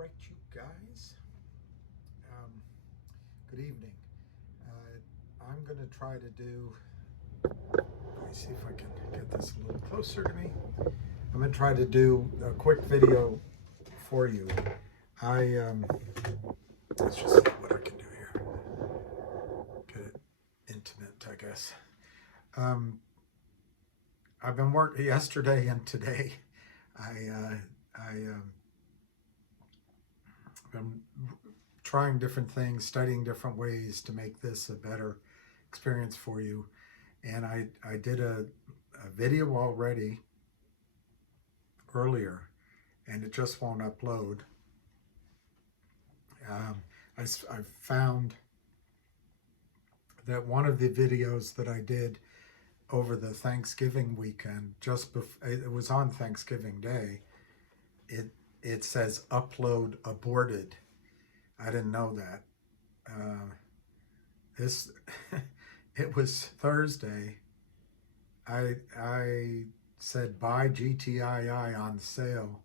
right, you guys. Good evening. I'm going to try to do, let me see if I can get this a little closer to me. I'm going to try to do a quick video for you. Let's just see what I can do here. Get it intimate, I guess. I've been working yesterday and today. I've been trying different things, studying different ways to make this a better experience for you. And I did a video already earlier, and it just won't upload. I found that one of the videos that I did over the Thanksgiving weekend, just before, it was on Thanksgiving Day, it says upload aborted. I didn't know that. It was Thursday. I said buy gtii on sale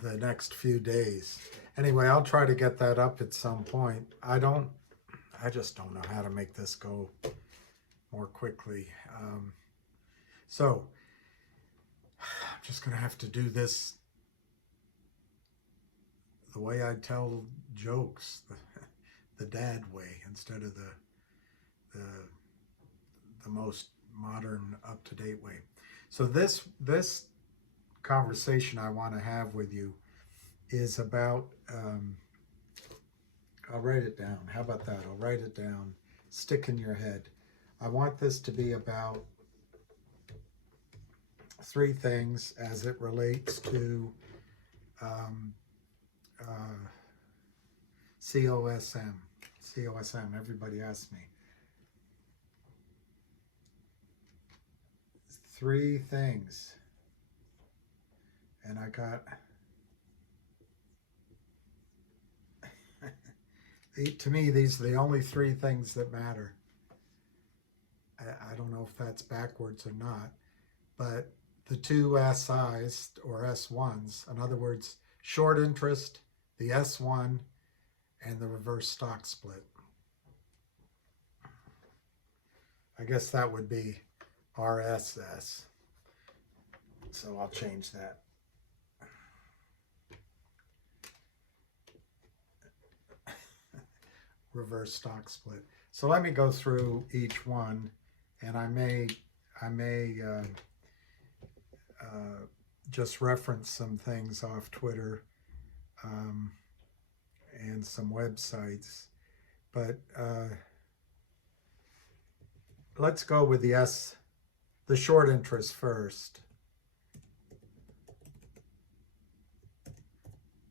the next few days. Anyway, I'll try to get that up at some point. I just don't know how to make this go more quickly. So I'm just gonna have to do this the way I tell jokes, the dad way, instead of the most modern, up-to-date way. So this conversation I want to have with you is about, I'll write it down. How about that? I'll write it down, stick in your head. I want this to be about three things as it relates to COSM. COSM, everybody asks me. Three things. And I got, to me, these are the only three things that matter. I don't know if that's backwards or not, but the two SIs or S1s, in other words, short interest, the S1, and the reverse stock split. I guess that would be RSS. So I'll change that. Reverse stock split. So let me go through each one, and I may just reference some things off Twitter and some websites, but let's go with the short interest first.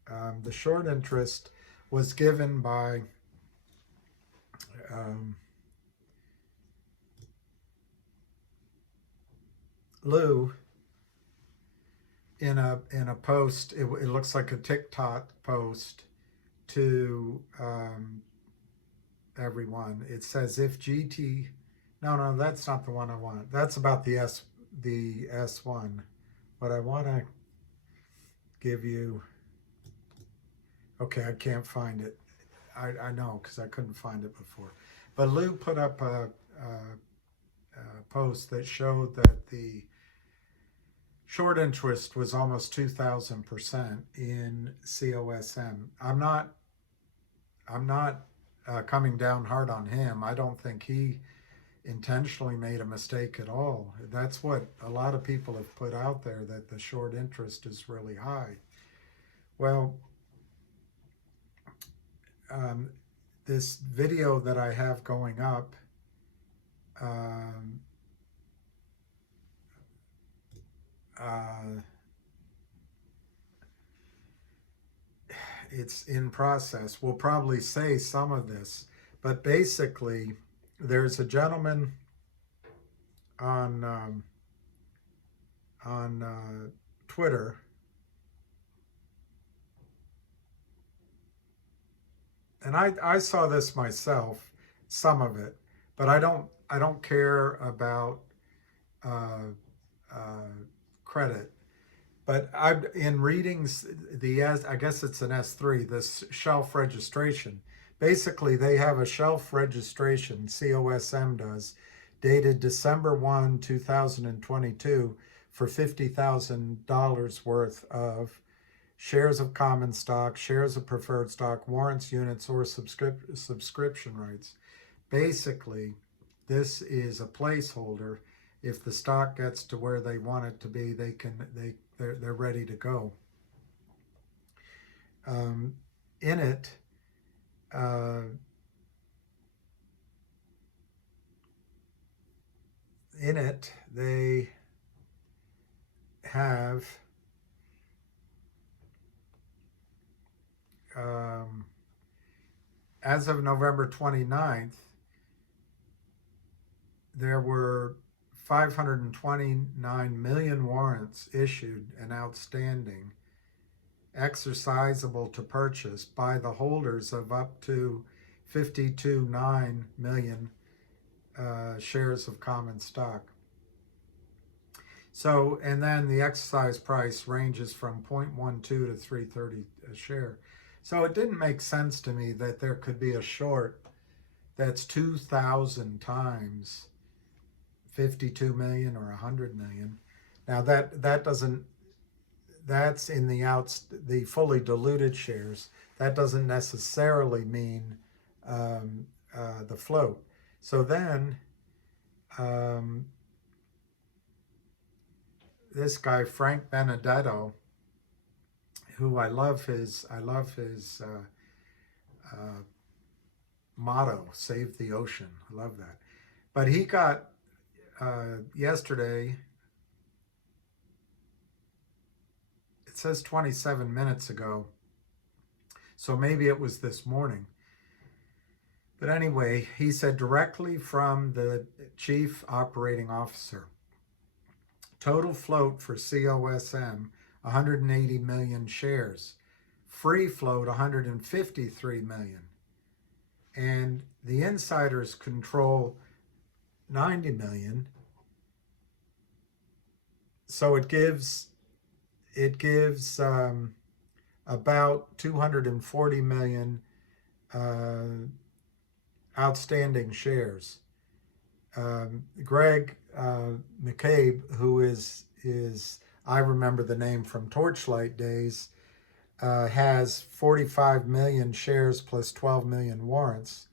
The short interest was given by Lou in a post. It looks like a TikTok post to everyone. It says if GT, no, that's not the one I want. That's about the S1. But I want to give you, okay, I can't find it. I know, because I couldn't find it before. But Lou put up a post that showed that the short interest was almost 2,000% in COSM. I'm not coming down hard on him. I don't think he intentionally made a mistake at all. That's what a lot of people have put out there, that the short interest is really high. Well, this video that I have going up, it's in process. We'll probably say some of this, but basically there's a gentleman on Twitter, and I saw this myself, some of it, but I don't care about credit. But in readings, I guess it's an S3, this shelf registration. Basically, they have a shelf registration, COSM does, dated December 1, 2022, for $50,000 worth of shares of common stock, shares of preferred stock, warrants, units, or subscription rights. Basically, this is a placeholder. If the stock gets to where they want it to be, they're ready to go. In it, they have as of November 29th, there were 529 million warrants issued and outstanding, exercisable to purchase by the holders of up to 52.9 million shares of common stock. So, and then the exercise price ranges from 0.12 to 3.30 a share. So it didn't make sense to me that there could be a short that's 2,000 times 52 million or 100 million. Now that doesn't, that's in the fully diluted shares. That doesn't necessarily mean the float. So then this guy Frank Benedetto, who I love his motto, "Save the Ocean." I love that. But he got yesterday, it says 27 minutes ago, so maybe it was this morning. But anyway, he said directly from the chief operating officer, total float for COSM, 180 million shares. Free float, 153 million. And the insiders control 90 million. So it gives about 240 million outstanding shares. Greg McCabe, who is I remember the name from Torchlight days, has 45 million shares plus 12 million warrants.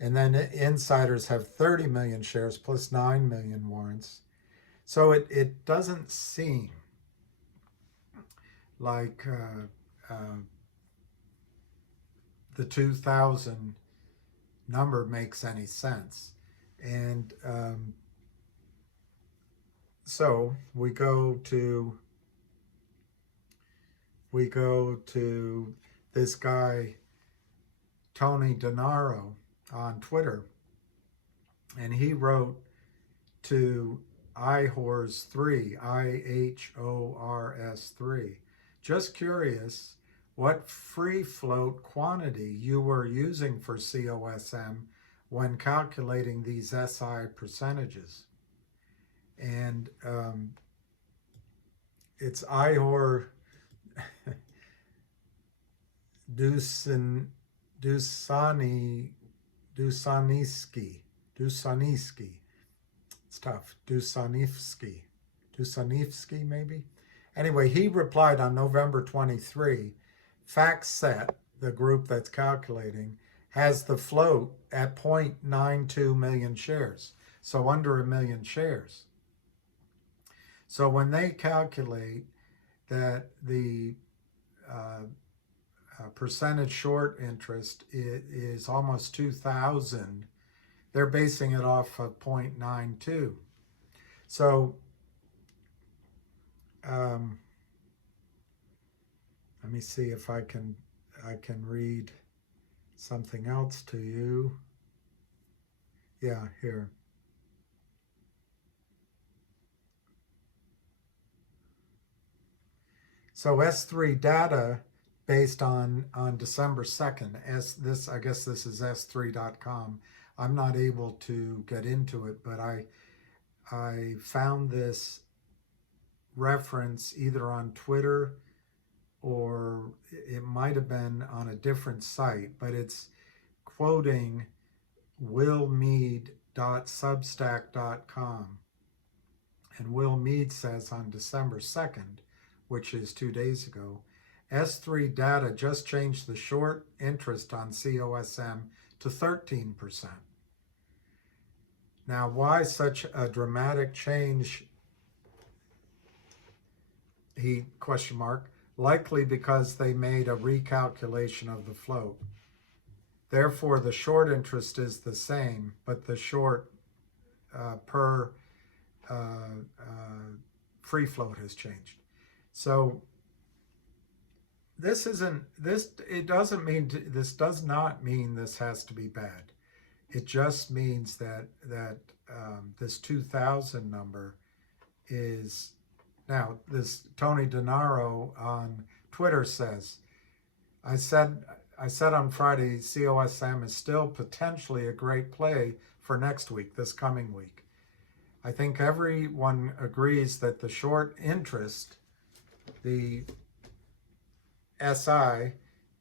And then insiders have 30 million shares plus 9 million warrants. So it doesn't seem like the 2,000 number makes any sense. And so we go to this guy Tony Denaro on Twitter, and he wrote to IHORS3, IHORS3. Just curious what free float quantity you were using for COSM when calculating these SI percentages. And it's IHOR Dusaniski. It's tough. Dusanivsky, maybe? Anyway, he replied on November 23, FactSet, the group that's calculating, has the float at 0.92 million shares, so under a million shares. So when they calculate that the percentage short interest is almost 2,000, they're basing it off of 0.92. So let me see if I can read something else to you. Yeah, here. So S3 data based on December 2nd. I guess this is s3.com. I'm not able to get into it, but I found this reference either on Twitter or it might have been on a different site, but it's quoting willmead.substack.com. And Will Mead says on December 2nd, which is 2 days ago, S3 data just changed the short interest on COSM to 13%. Now, why such a dramatic change? He question mark, likely because they made a recalculation of the float. Therefore, the short interest is the same, but the short per free float has changed. So this does not mean this has to be bad. It just means that this 2000 number is, now this Tony Denaro on Twitter says, I said on Friday, COSM is still potentially a great play for next week, this coming week. I think everyone agrees that the short interest, the SI,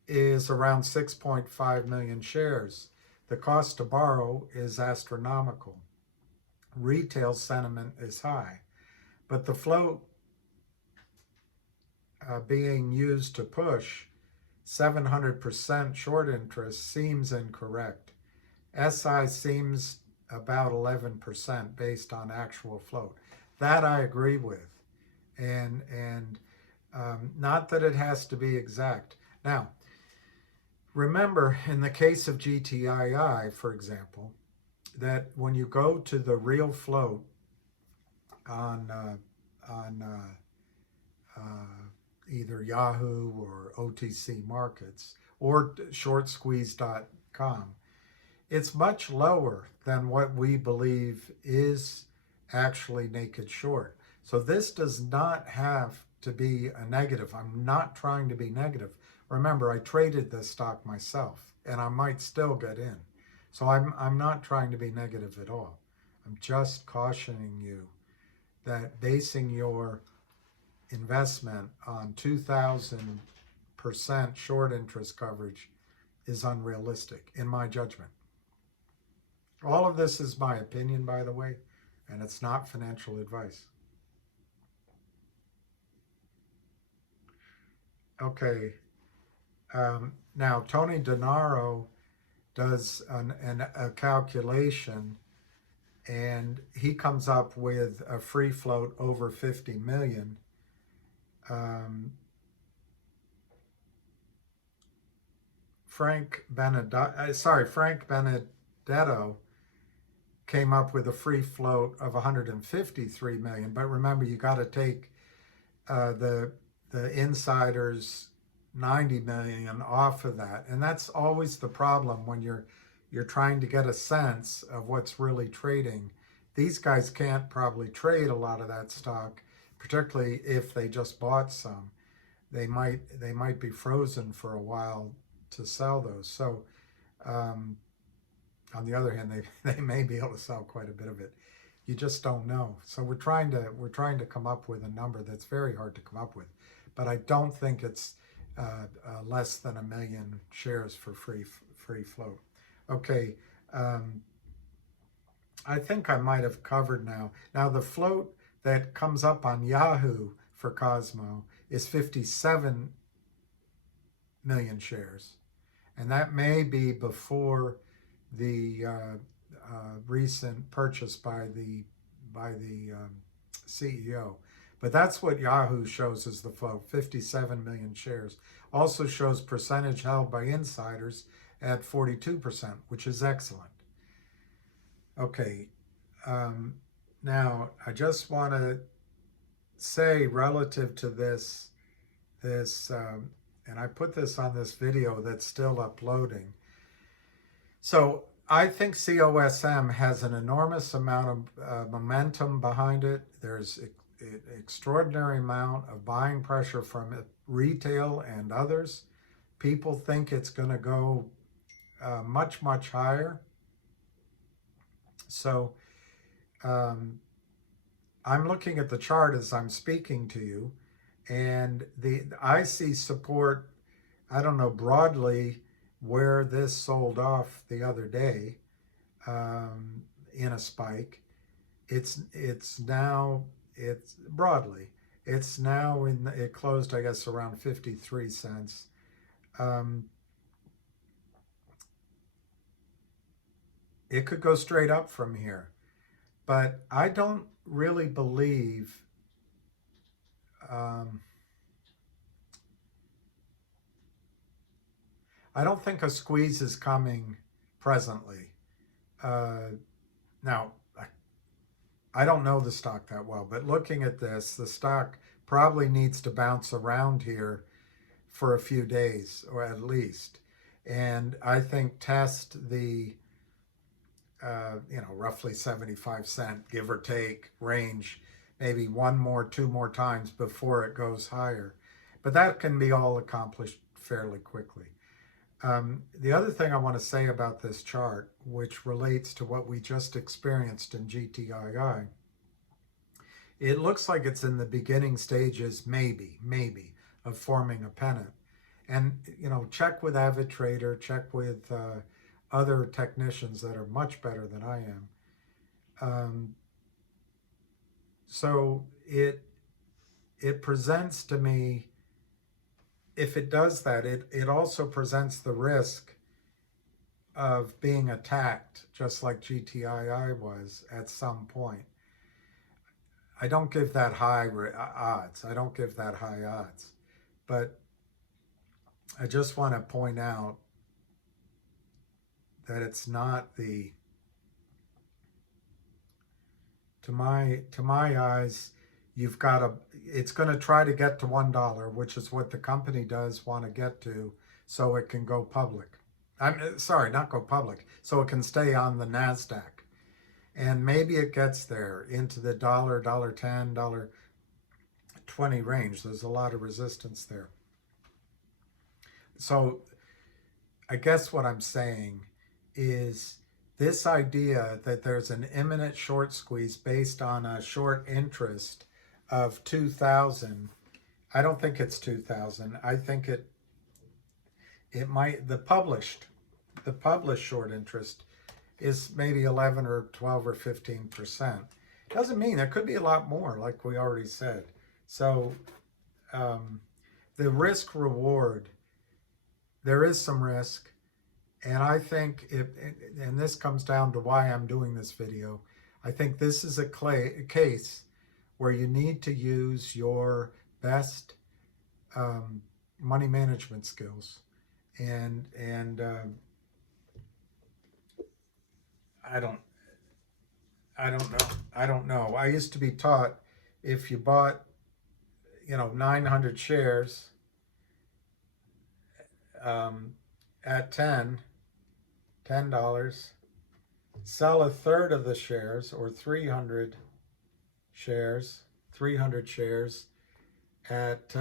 is around 6.5 million shares. The cost to borrow is astronomical. Retail sentiment is high, but the float being used to push 700% short interest seems incorrect. SI seems about 11% based on actual float. That I agree with, and not that it has to be exact. Now, remember, in the case of gtii, for example, that when you go to the real float on either Yahoo or OTC Markets or shortsqueeze.com, it's much lower than what we believe is actually naked short. So this does not have to be a negative. I'm not trying to be negative. Remember, I traded this stock myself, and I might still get in. So I'm not trying to be negative at all. I'm just cautioning you that basing your investment on 2,000% short interest coverage is unrealistic, in my judgment. All of this is my opinion, by the way, and it's not financial advice. Okay. Now, Tony Denaro does a calculation, and he comes up with a free float over 50 million. Frank Benedetto came up with a free float of 153 million. But remember, you got to take the insiders 90 million off of that, and that's always the problem when you're trying to get a sense of what's really trading. These guys can't probably trade a lot of that stock, particularly if they just bought some. They might be frozen for a while to sell those. So on the other hand, they may be able to sell quite a bit of it. You just don't know. So we're trying to come up with a number that's very hard to come up with, but I don't think it's less than 1 million shares for free float. Okay, I think I might have covered now. Now the float that comes up on Yahoo for Cosmo is 57 million shares, and that may be before the recent purchase by the CEO. But that's what Yahoo shows as the float, 57 million shares. Also shows percentage held by insiders at 42%, which is excellent. Okay, now I just want to say relative to this, and I put this on this video that's still uploading. So I think COSM has an enormous amount of momentum behind it. There's an extraordinary amount of buying pressure from retail and others. People think it's going to go much, much higher. So I'm looking at the chart as I'm speaking to you, and I see support, I don't know, broadly where this sold off the other day, in a spike. It's now, it's broadly, it's now it closed, I guess, around 53 cents. It could go straight up from here, but I don't really believe, um, I don't think a squeeze is coming presently. Now, I don't know the stock that well, but looking at this, the stock probably needs to bounce around here for a few days, or at least. And I think test the, roughly 75-cent, give or take, range, maybe one more, two more times before it goes higher. But that can be all accomplished fairly quickly. The other thing I want to say about this chart, which relates to what we just experienced in GTII, it looks like it's in the beginning stages, maybe, of forming a pennant. And, check with AvidTrader, check with other technicians that are much better than I am. So it presents to me, if it does that, it also presents the risk of being attacked, just like GTII was at some point. I don't give that high odds. I don't give that high odds. But I just want to point out that it's not the, to my eyes, you've got to, it's going to try to get to $1, which is what the company does want to get to, so it can go public. I'm sorry, not go public, so it can stay on the NASDAQ. And maybe it gets there into the $1, $1.10, $1.20 range. There's a lot of resistance there. So I guess what I'm saying is this idea that there's an imminent short squeeze based on a short interest of 2,000. I don't think it's 2,000. I think it might, the published short interest is maybe 11 or 12 or 15%. Doesn't mean there could be a lot more, like we already said. So the risk reward, there is some risk. And I think, and this comes down to why I'm doing this video, I think this is a case where you need to use your best money management skills. And I don't know. I used to be taught if you bought, 900 shares at $10, sell a third of the shares, or 300 shares at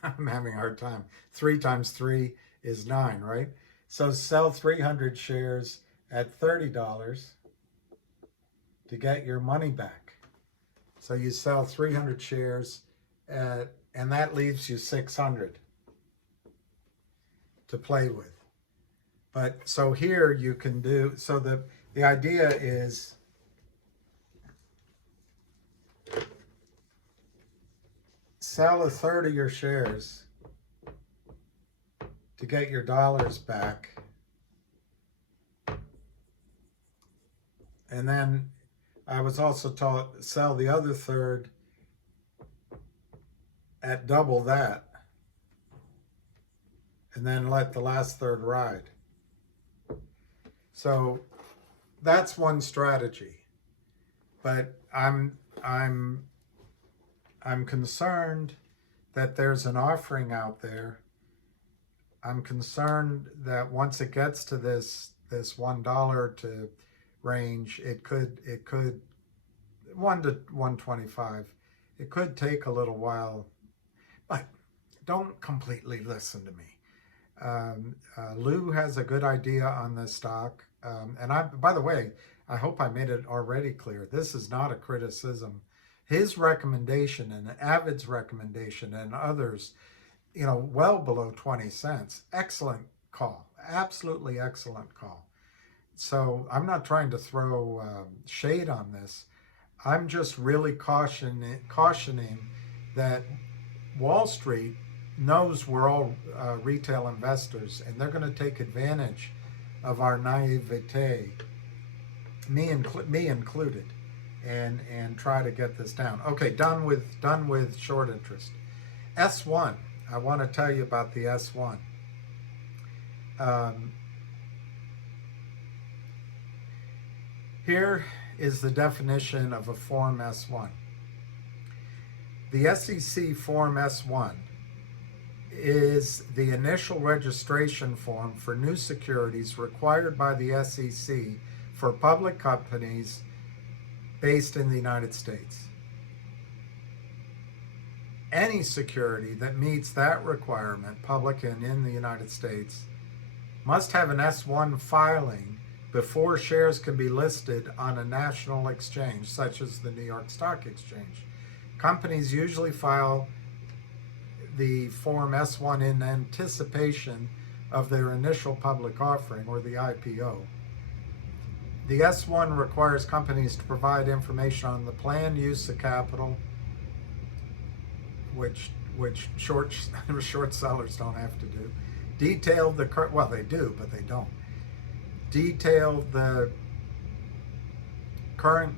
I'm having a hard time. 3 times 3 is 9, right? So sell 300 shares at $30 to get your money back. So you sell 300 shares at, and that leaves you 600 to play with. But so here you can do, so the idea is sell a third of your shares to get your dollars back. And then I was also taught sell the other third at double that, and then let the last third ride. So that's one strategy. But I'm concerned that there's an offering out there. I'm concerned that once it gets to this $1 to range, it could 1 to 125. It could take a little while, but don't completely listen to me. Lou has a good idea on this stock. And by the way, I hope I made it already clear. This is not a criticism. His recommendation and Avid's recommendation and others, well below 20 cents. Excellent call. Absolutely excellent call. So I'm not trying to throw shade on this. I'm just really cautioning that Wall Street knows we're all retail investors, and they're going to take advantage of our naivete, me included, and try to get this down. Okay, done with short interest. S1. I want to tell you about the S1. Here is the definition of a Form S1. The SEC Form S1 is the initial registration form for new securities required by the SEC for public companies based in the United States. Any security that meets that requirement, public and in the United States, must have an S1 filing before shares can be listed on a national exchange, such as the New York Stock Exchange. Companies usually file the Form S1 in anticipation of their initial public offering, or the IPO. The S1 requires companies to provide information on the planned use of capital, which short sellers don't have to do. They do, but they don't. Detail the current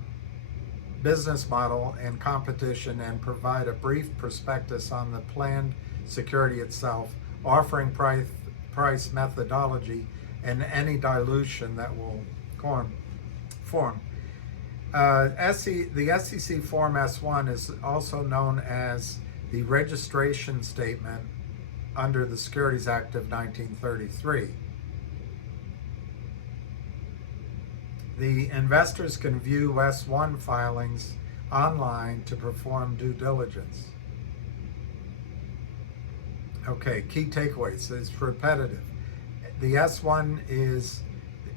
business model and competition, and provide a brief prospectus on the planned security itself, offering price methodology, and any dilution that will form. The SEC Form S1 is also known as the registration statement under the Securities Act of 1933. The investors can view S1 filings online to perform due diligence. Okay, key takeaways. It's repetitive. The S1 is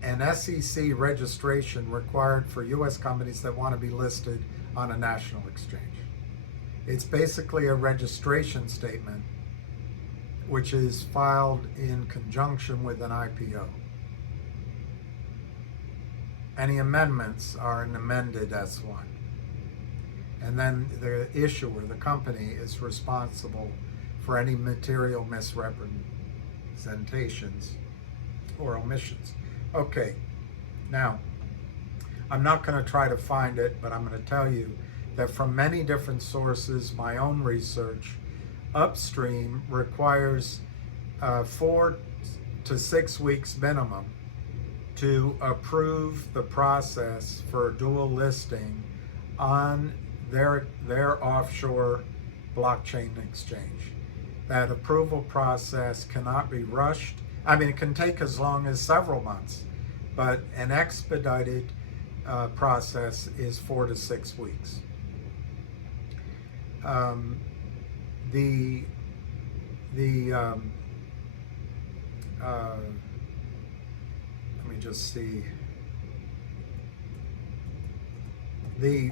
an SEC registration required for U.S. companies that want to be listed on a national exchange. It's basically a registration statement which is filed in conjunction with an IPO. Any amendments are an amended S1. And then the issuer, the company, is responsible for any material misrepresentations or omissions. Okay, now, I'm not going to try to find it, but I'm going to tell you that from many different sources, my own research, upstream requires 4 to 6 weeks minimum to approve the process for dual listing on their offshore blockchain exchange. That approval process cannot be rushed. I mean, it can take as long as several months, but an expedited process is 4 to 6 weeks. Let me just see. The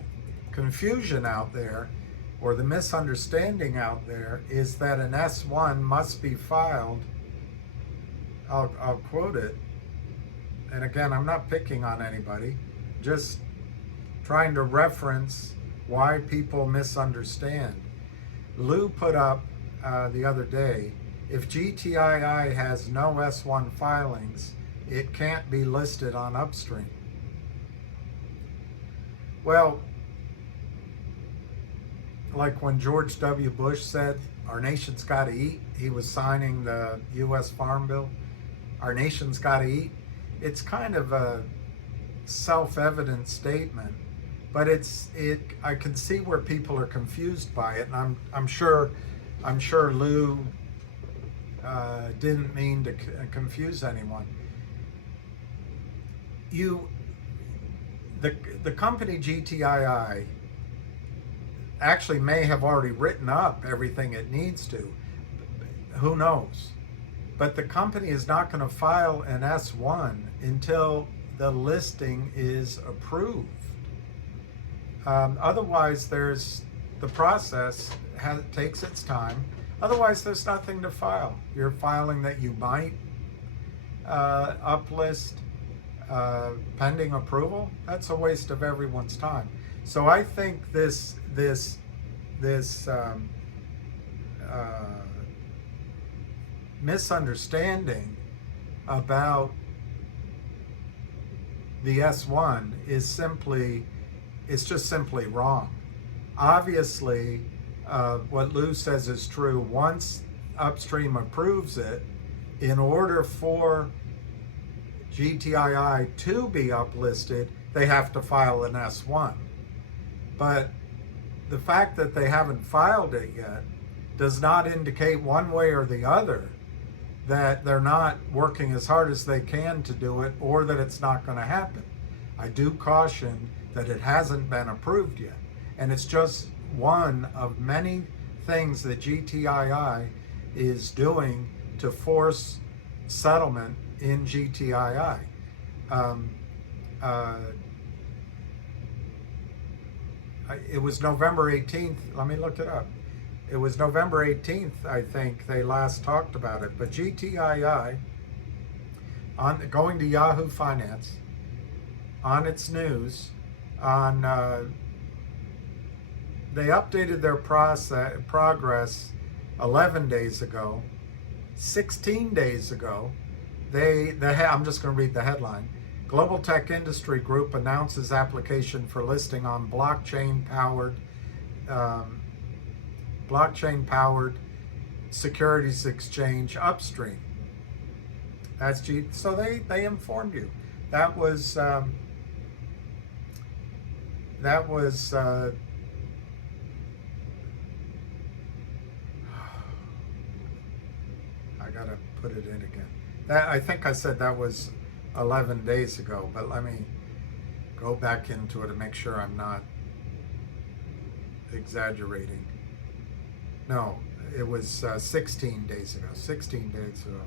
confusion out there, or the misunderstanding out there, is that an S1 must be filed. I'll quote it. And again, I'm not picking on anybody, just trying to reference why people misunderstand. Lou put up the other day, if gtii has no S1 filings, it can't be listed on Upstream. Well, like when George W. Bush said, our nation's got to eat, he was signing the U.S. Farm Bill, our nation's got to eat. It's kind of a self-evident statement, but I can see where people are confused by it, and I'm sure Lou didn't mean to confuse anyone. The company GTII actually may have already written up everything it needs to. Who knows? But the company is not going to file an S1 until the listing is approved. Otherwise, the process takes its time. Otherwise, there's nothing to file. You're filing that you might uplist pending approval. That's a waste of everyone's time. So I think this misunderstanding about the S1 is just simply wrong. Obviously, what Lou says is true. Once Upstream approves it, in order for GTII to be uplisted, they have to file an S1. But the fact that they haven't filed it yet does not indicate one way or the other that they're not working as hard as they can to do it, or that it's not going to happen. I do caution that it hasn't been approved yet. And it's just one of many things that GTII is doing to force settlement in GTII. It was November 18th. Let me look it up. It was November 18th, I think, they last talked about it. But GTII, going to Yahoo Finance, on its news, they updated their progress 11 days ago. 16 days ago, I'm just going to read the headline. Global Tech Industry Group announces application for listing on blockchain-powered securities exchange Upstream. That's so they informed you. That was I gotta put it in again. I think I said that was 11 days ago, but let me go back into it to make sure I'm not exaggerating. No, it was 16 days ago. 16 days ago.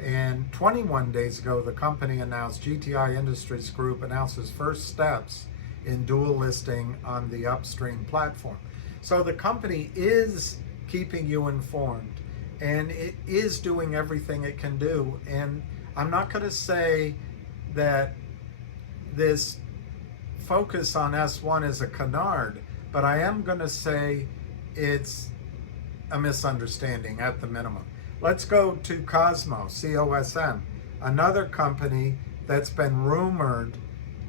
And 21 days ago, the company announced, GTI Industries Group announces first steps in dual listing on the Upstream platform. So the company is keeping you informed, and it is doing everything it can do. And I'm not going to say that this focus on S1 is a canard, but I am going to say it's a misunderstanding at the minimum. Let's go to Cosmo, COSM, another company that's been rumored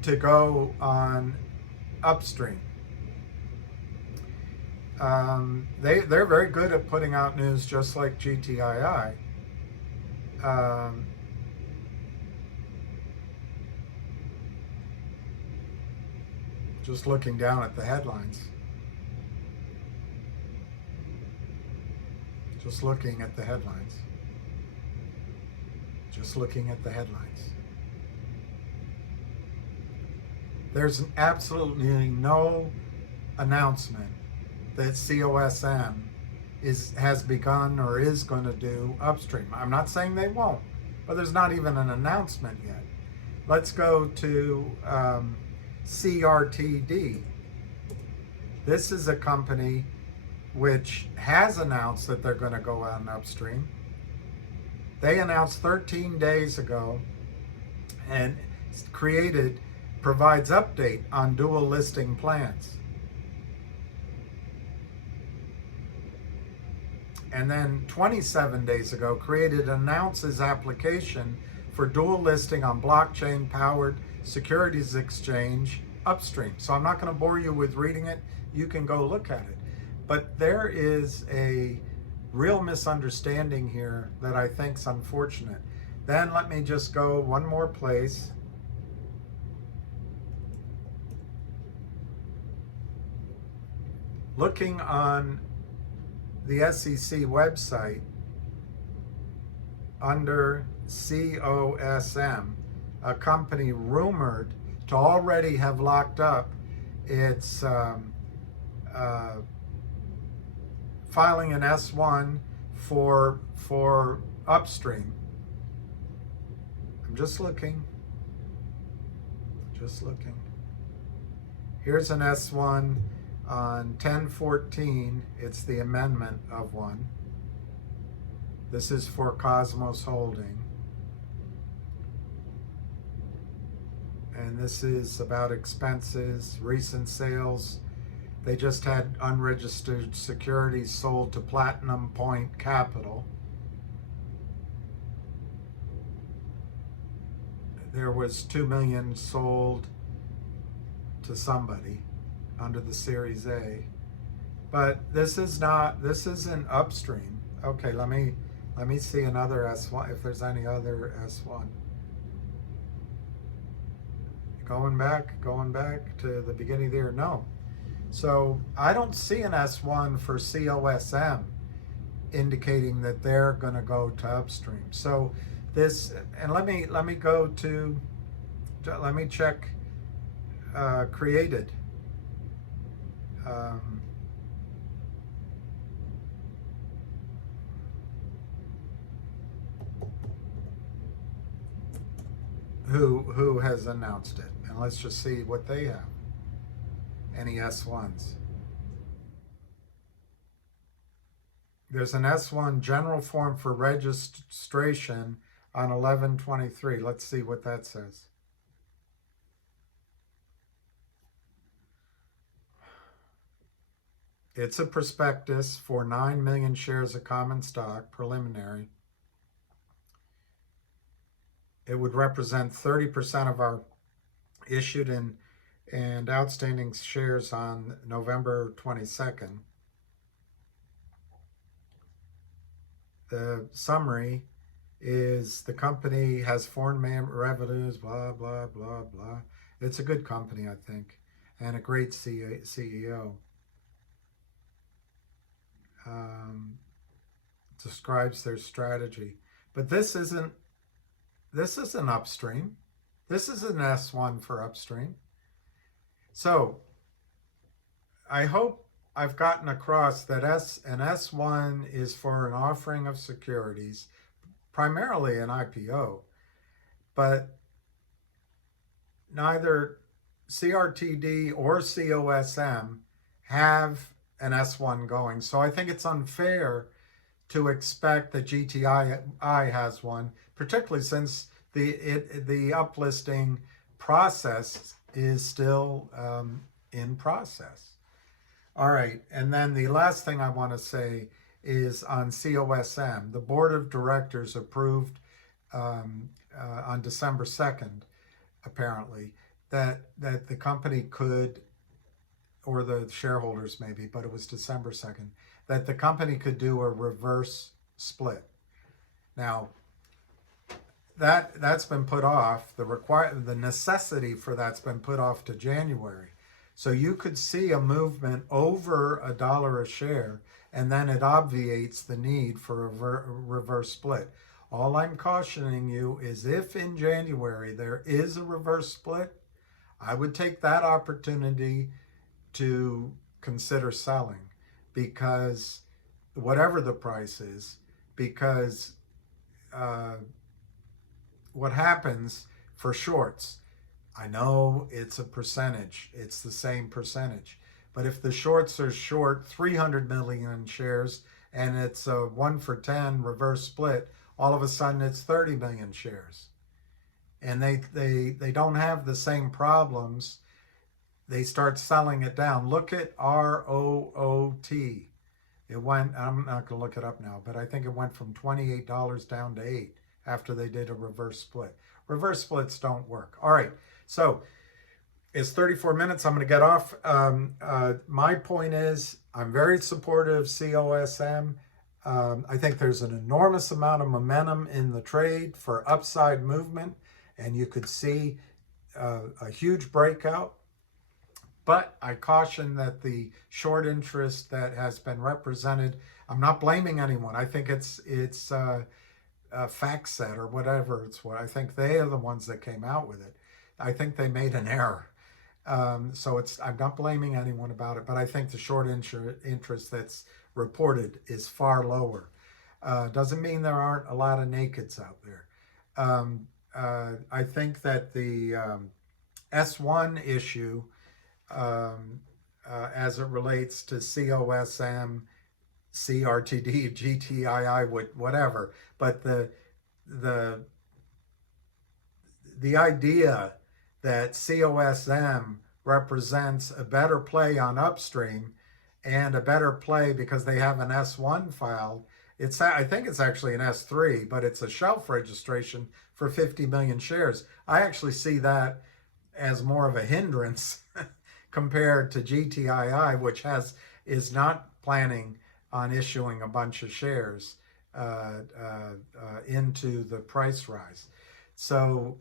to go on Upstream. They're very good at putting out news, just like GTII. Just looking down at the headlines. Just looking at the headlines. Just looking at the headlines. There's absolutely no announcement that COSM has begun or is going to do Upstream. I'm not saying they won't, but there's not even an announcement yet. Let's go to crtd. This is a company which has announced that they're going to go on Upstream. They announced 13 days ago and provides update on dual listing plans. And then 27 days ago, announces application for dual listing on blockchain-powered securities exchange Upstream. So I'm not going to bore you with reading it. You can go look at it. But there is a real misunderstanding here that I think is unfortunate. Then let me just go one more place. Looking on the SEC website under COSM, a company rumored to already have locked up its filing an S1 for Upstream. I'm just looking. Just looking. Here's an S1 on 10/14. It's the amendment of one. This is for Cosmos Holding. And this is about expenses, recent sales. They just had unregistered securities sold to Platinum Point Capital. There was 2 million sold to somebody under the Series A. But this isn't upstream. Okay, let me see another S1, if there's any other S1. Going back to the beginning of the year, no. So I don't see an S1 for COSM indicating that they're going to go to upstream. So this, and let me go to, let me check created. Who has announced it, and let's just see what they have. Any S1s? There's an S1 general form for registration on 11/23. Let's see what that says. It's a prospectus for 9 million shares of common stock, preliminary. It would represent 30% of our issued and outstanding shares on November 22nd. The summary is the company has foreign revenues, blah, blah, blah, blah. It's a good company, I think, and a great CEO. Describes their strategy. But this isn't upstream. This is an S1 for upstream. So I hope I've gotten across that an S1 is for an offering of securities, primarily an IPO, but neither CRTD or COSM have an S1 going. So I think it's unfair to expect that GTI has one, particularly since the uplisting process is still in process. All right, and then the last thing I want to say is on COSM. The board of directors approved on December 2nd, apparently, that the company could, or the shareholders maybe, but it was December 2nd, that the company could do a reverse split. Now, that's been put off. The necessity for that's been put off to January. So you could see a movement over $1 a share, and then it obviates the need for a reverse split. All I'm cautioning you is if in January there is a reverse split, I would take that opportunity to consider selling, because whatever the price is, because what happens for shorts, I know it's a percentage, it's the same percentage, but if the shorts are short 300 million shares and it's a 1-for-10 reverse split, all of a sudden it's 30 million shares. And they don't have the same problems. They start selling it down. Look at ROOT. It went, I'm not going to look it up now, but I think it went from $28 down to $8 after they did a reverse split. Reverse splits don't work. All right, so it's 34 minutes. I'm going to get off. My point is, I'm very supportive of COSM. I think there's an enormous amount of momentum in the trade for upside movement, and you could see a huge breakout. But I caution that the short interest that has been represented, I'm not blaming anyone. I think it's FactSet or whatever it's what. I think they are the ones that came out with it. I think they made an error. So I'm not blaming anyone about it, but I think the short interest that's reported is far lower. Doesn't mean there aren't a lot of nakeds out there. I think that S1 issue as it relates to COSM, CRTD, gtii, whatever. But the idea that COSM represents a better play on upstream and a better play because they have an S1 filed. I think it's actually an S3, but it's a shelf registration for 50 million shares. I actually see that as more of a hindrance compared to GTII, which is not planning on issuing a bunch of shares into the price rise. So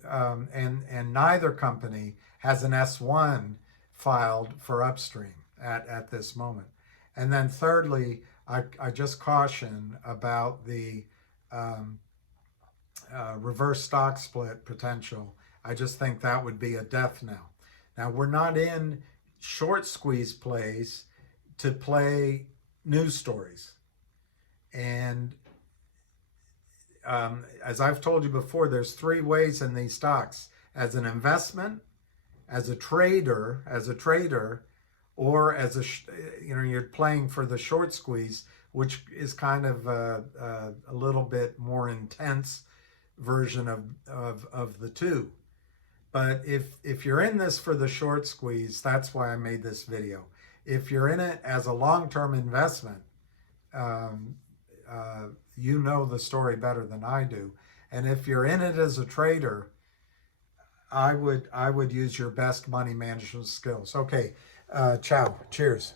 and neither company has an S1 filed for upstream at this moment. And then thirdly, I just caution about the reverse stock split potential. I just think that would be a death knell. Now, we're not in short squeeze plays to play news stories. And as I've told you before, there's three ways in these stocks: as an investment, as a trader, or as you're playing for the short squeeze, which is kind of a little bit more intense version of the two. But if you're in this for the short squeeze, that's why I made this video. If you're in it as a long-term investment, you know the story better than I do. And if you're in it as a trader, I would use your best money management skills. Okay, ciao, cheers.